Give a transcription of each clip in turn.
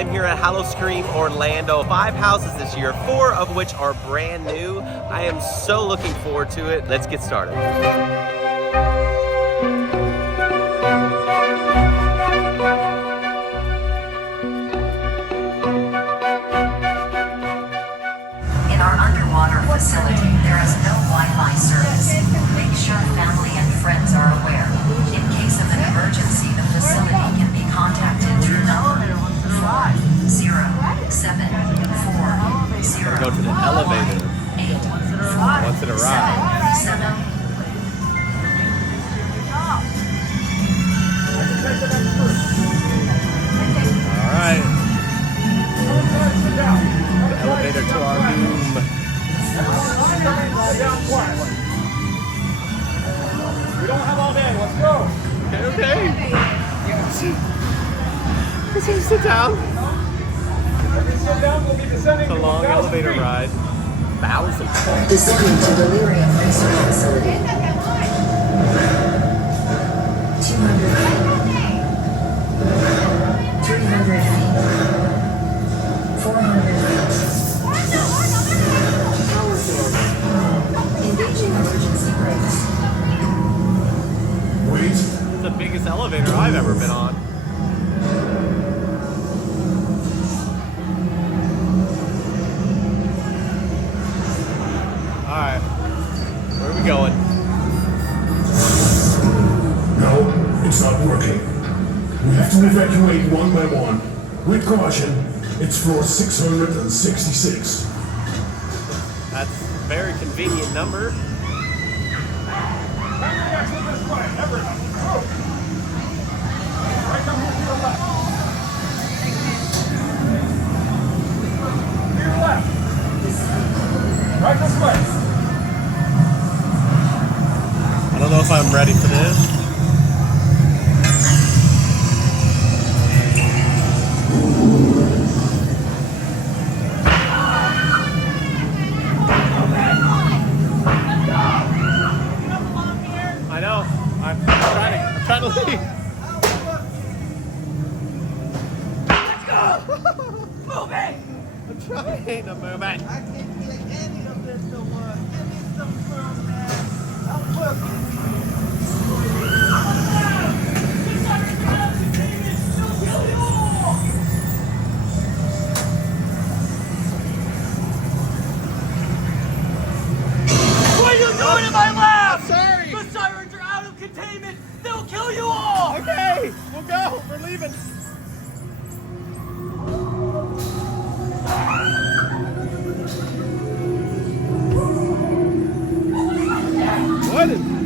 I'm here at Howl-O-Scream Orlando. 5 houses this year, 4 of which are brand new. I am so looking forward to it. Let's get started. In our underwater facility, there is no Wi-Fi service. Make sure family and friends are aware. In case of an emergency, the facility can be contacted through number 40740. Go to the elevator. 8 Once it arrives. 7. All right. The elevator to our room. We don't have all day. Let's go. Okay. Let's just sit down. Sit down. We'll be descending. It's a long elevator ride. 1,000. Descending to Delirium Research Facility. 200 feet. 300 feet. 400 feet. Power source. Engaging emergency brakes. Wait. It's the biggest elevator I've ever been on. Alright. Where are we going? No, it's not working. We have to evacuate one by one. With caution, it's floor 666. That's a very convenient number. Right down here to your left. To your left. Right this way. I don't know if I'm ready for this. I know. I'm trying to leave. Let's go! Move it! I'm trying to move it. I can't get any of this to work. Give me some firm, man. I'm working. What are you doing in my lab? Sorry. The sirens are out of containment. They'll kill you all. Okay, we'll go. We're leaving. What is that?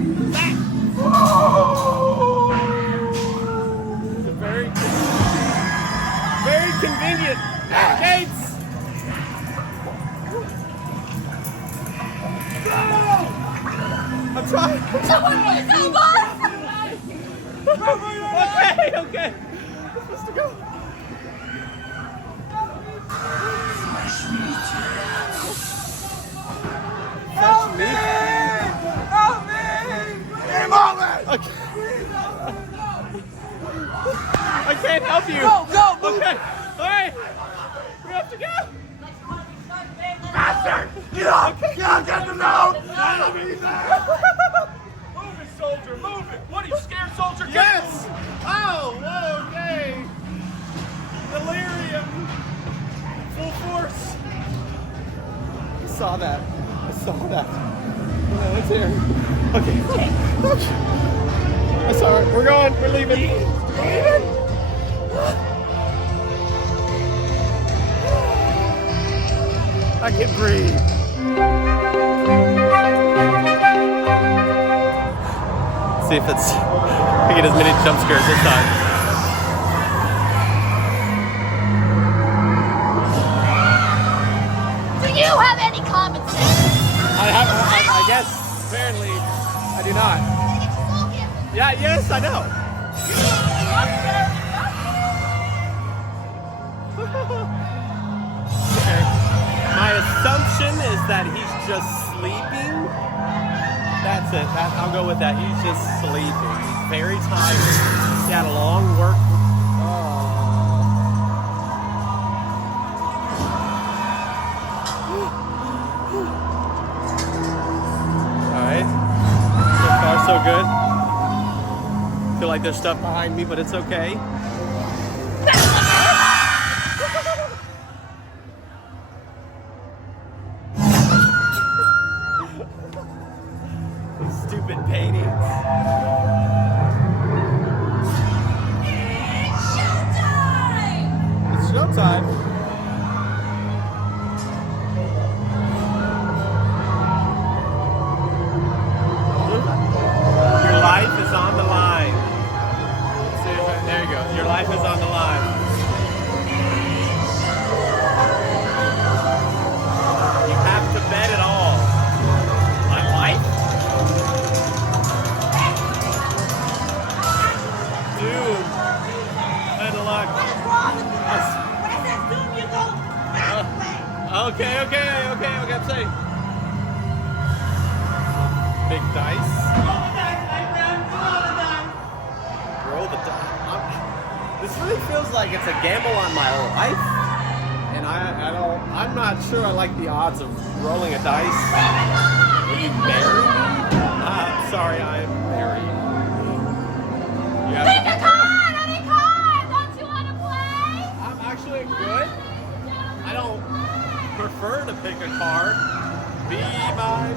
It's a very convenient gates. I'm trying. Someone please help us! Okay. We're supposed to go. Help me! Help me! Hey, Molly! Okay. I can't help you. Go, move. Okay. All right. We have to go. Bastard! Get up! Okay. Get up! Get them out! Move it, soldier, move it. What are you scared, soldier? Get Yes. Oh, okay. Delirium. Full force. I saw that. Oh, it's here. Okay. I saw it. We're going. We're leaving. I can breathe. See if it's. I get as many jump scares this time. Do you have any common sense? I guess. Apparently, I do not. Yeah. Yes, I know. Okay. My assumption is that he's just sleeping. That's it. I'll go with that. He's just sleeping. He's very tired. He had a long work. like there's stuff behind me, but it's okay. Stupid paintings. It's showtime! Your life is on the line. See, there you go. Your life is on the line. You have to bet it all. My life? Dude. Good luck. Okay, I'm saying. Big dice. Roll the dice. This really feels like it's a gamble on my life. And I'm not sure I like the odds of rolling a dice. Will you marry me? Sorry, I'm married. Pick a card! Any card! Don't you want to play? I'm actually good. I don't prefer to pick a card. Be mine.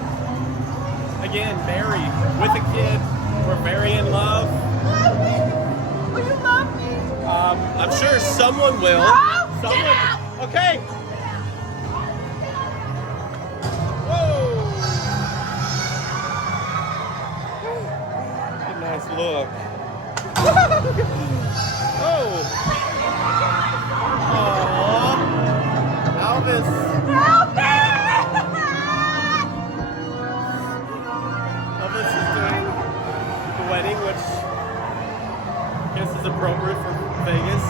Again, married with a kid. We're very in love. Love me! Will you love me? I'm sure someone will. No! Someone. Get out! Okay. Whoa. A nice look. Oh. Aww. Elvis. Help me! Elvis is doing the wedding, which I guess is appropriate for Vegas.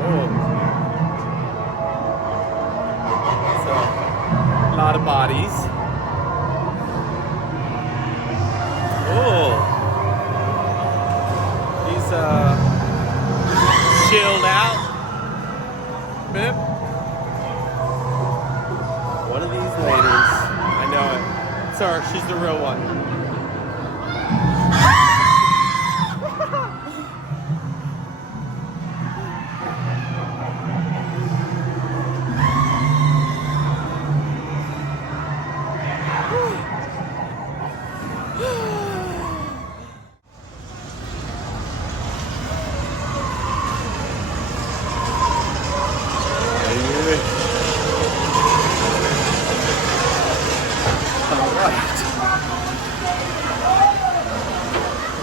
Oh. So, a lot of bodies. Oh. He's chilled out. Bip. One of these ladies. I know it. It's her. She's the real one.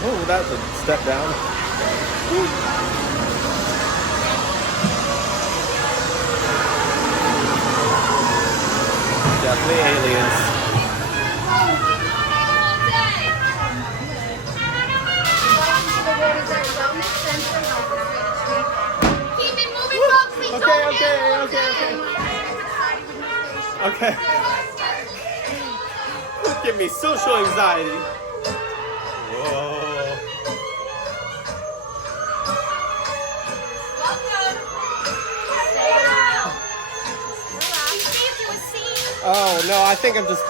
Oh, that's a step down. Definitely aliens. Keep it moving, folks. We Okay. Give me social anxiety. Whoa. Oh no, I think I'm just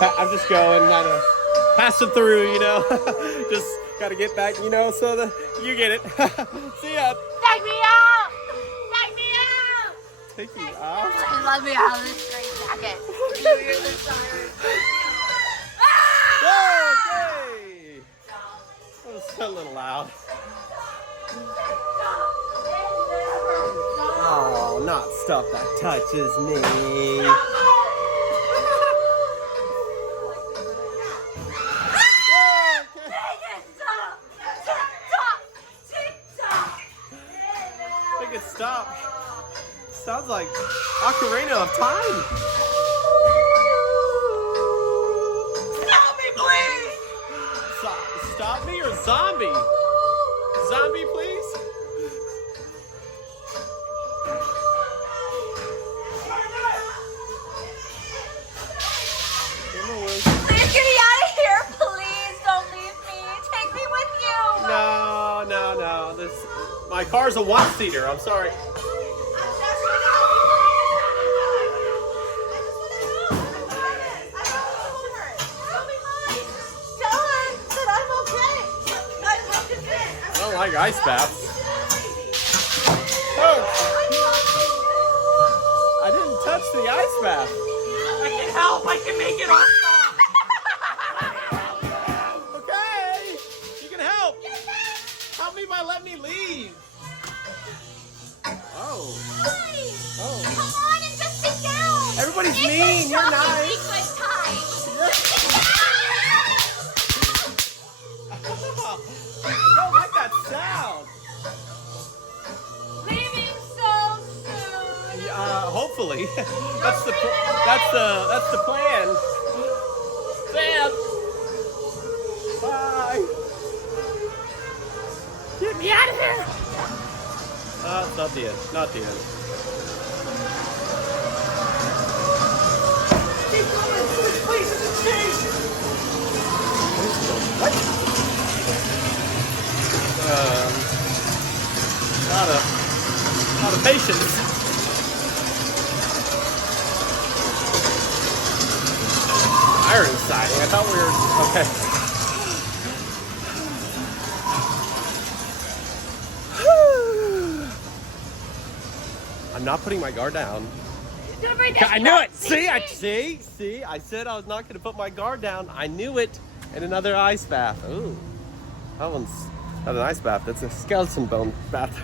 going, kind of passing through, you know. Just gotta get back, you know. So you get it. See ya. Take me out! Take me out! Take you out. Let me out of this straight jacket. Okay. That was a little loud. Oh, not stuff that touches me. Make it stop. Sounds like Ocarina of Time. Help me, please! Stop me or zombie? Zombie, please? Please get me out of here! Please don't leave me! Take me with you! No. My car's a one-seater. I'm sorry. Tell her that I'm okay. like ice baths. Oh. I didn't touch the ice bath. I can help. I can make it all stop. Okay, you can help. Help me by letting me leave. Oh. Oh. Come on and just sit down. Everybody's It's mean. a You're shopping nice. sequence time. I don't like that sound. Leaving so soon. Hopefully. That's the plan. Sam. Bye. Get me out of here. It's not the end. Not the end. Keep going. This place isn't changed. What? Lot of patience. Iron siding. I thought we were okay. I'm not putting my guard down. I knew it. See, I said I was not going to put my guard down. I knew it. And another ice bath. Ooh, that one's not an ice bath. That's a skeleton bone bath.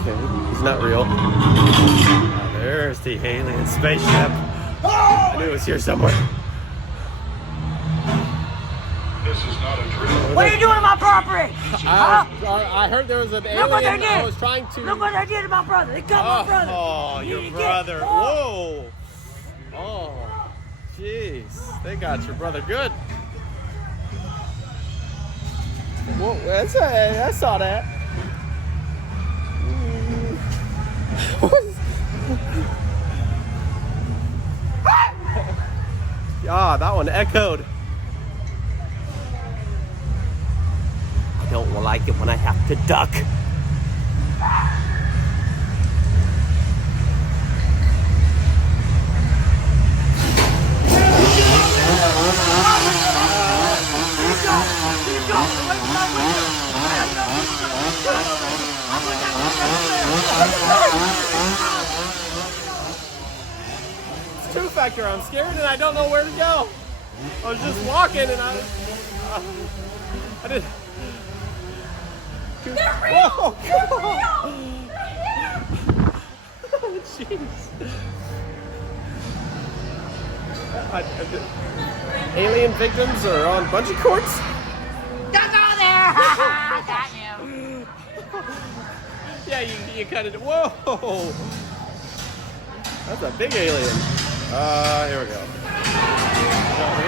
Okay, he's not real. Oh, there's the alien spaceship. I knew it was here somewhere. This is not a drill. What are you doing to my property? I heard there was an alien. Look what they did. I was trying to. Look what they did to my brother. They got my brother. Oh, You your need to brother. get- Whoa. Oh, jeez. They got your brother good. Whoa, I saw that. Ah, that one echoed. I don't like it when I have to duck. It's two factor. I'm scared and I don't know where to go. I was just walking and I did. They're real. Whoa, They're God. real. Jeez. Alien victims are on bungee cords? Don't go there. Got you. Yeah, you kind of. Whoa! That's a big alien. Here we go.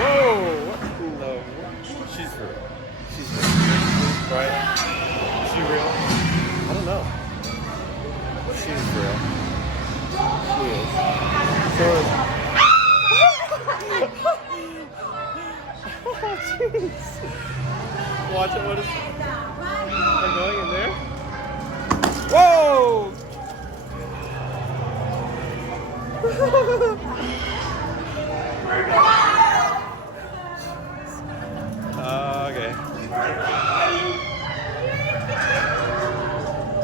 Whoa! What in the? She's real. She's real. Right? Is she real? I don't know. She's real. She is. So. Oh, jeez. Watch it. What is? Am I going in there? Whoa! Okay.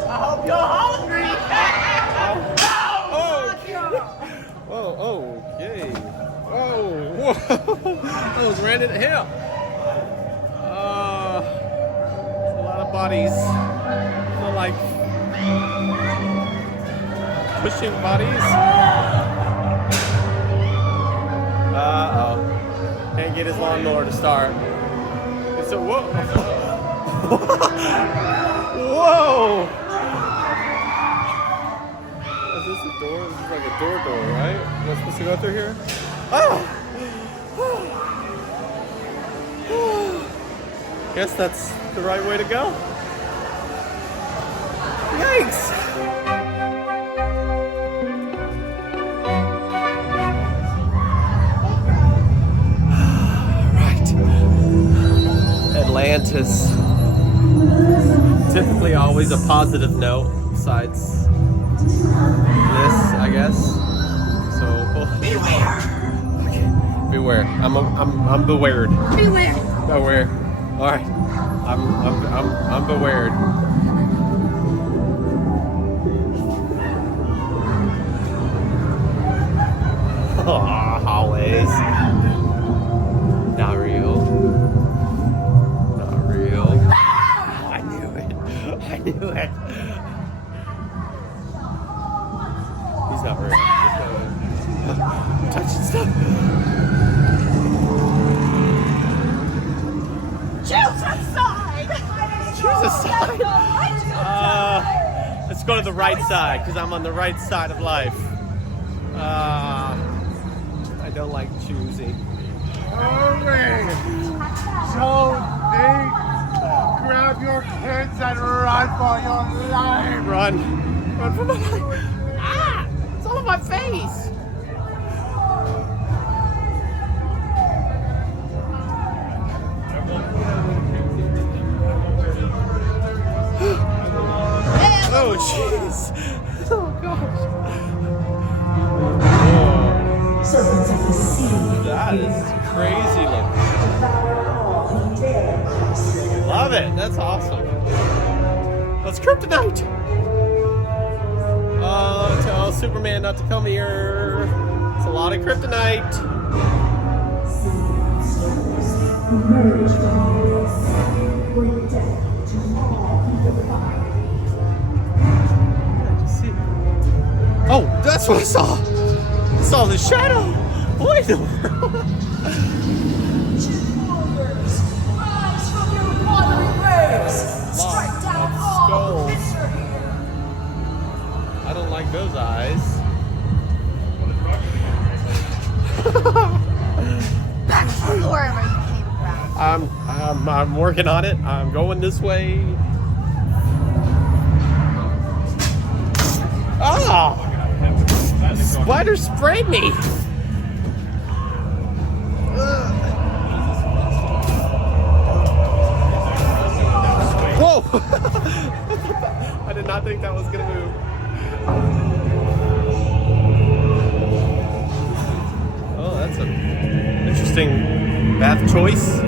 I hope you're hungry. Oh, okay. Whoa. That was right at him. A lot of bodies. They're like pushing bodies. Uh-oh. Can't get his lawnmower to start. It's a whoa. Whoa! Is this a door? This is like a door, right? Am I supposed to go through here? Oh! Guess that's the right way to go. Yikes! Right. Atlantis. typically always a positive note, besides this, I guess. So beware. Okay. Beware. I'm bewared. Beware. Beware. All right. I'm bewared. Aw, always. Not real. Not real. I knew it. I knew it. He's not real. Touching stuff. Choose a side. Choose a side. I choose a side. Let's go to the right side, because I'm on the right side of life. I don't like choosing. Hurry! So they grab your kids and run for your life! Run. Run for my life. Ah! It's all on my face. Oh, jeez. Oh, gosh. Serpents of the sea. That is crazy looking. Love it. That's awesome. Let's kryptonite. Tell Superman not to come here. It's a lot of kryptonite. Emerge from this. Bring death to all the fire. Oh, that's what I saw. I saw the shadow. What in the world? Warriors, rise from your watery graves. Strike down all who venture here. I don't like those eyes. Back to wherever you came from. I'm working on it. I'm going this way. Oh! Spider sprayed me. Whoa! I did not think that was gonna move. Oh, that's an interesting path choice.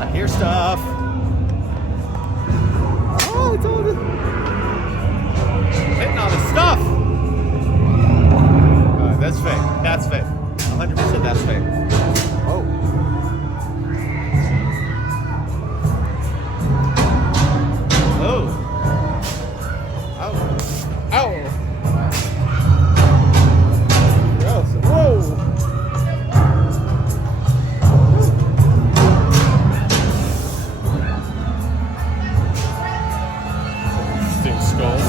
I hear stuff. Oh, it's all good. Hitting all this stuff. That's fake. That's fake. 100% that's fake. Oh. Oh. Oh. Ow. Gross. Whoa. Interesting skulls.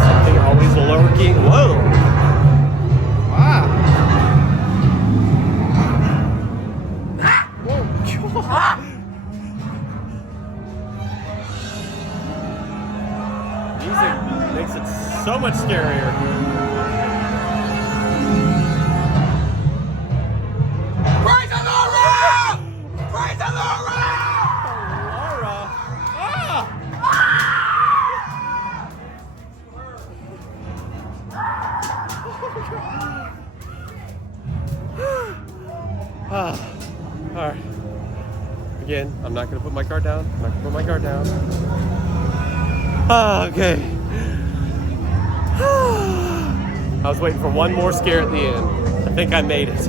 Something always lurking. Whoa. Wow. Whoa. God. Music makes it so much scarier. Praise the Lord! Praise the Lord! Laura. Ah. All right. Again, I'm not gonna put my guard down. I'm not gonna put my guard down. Okay. I was waiting for one more scare at the end. I think I made it.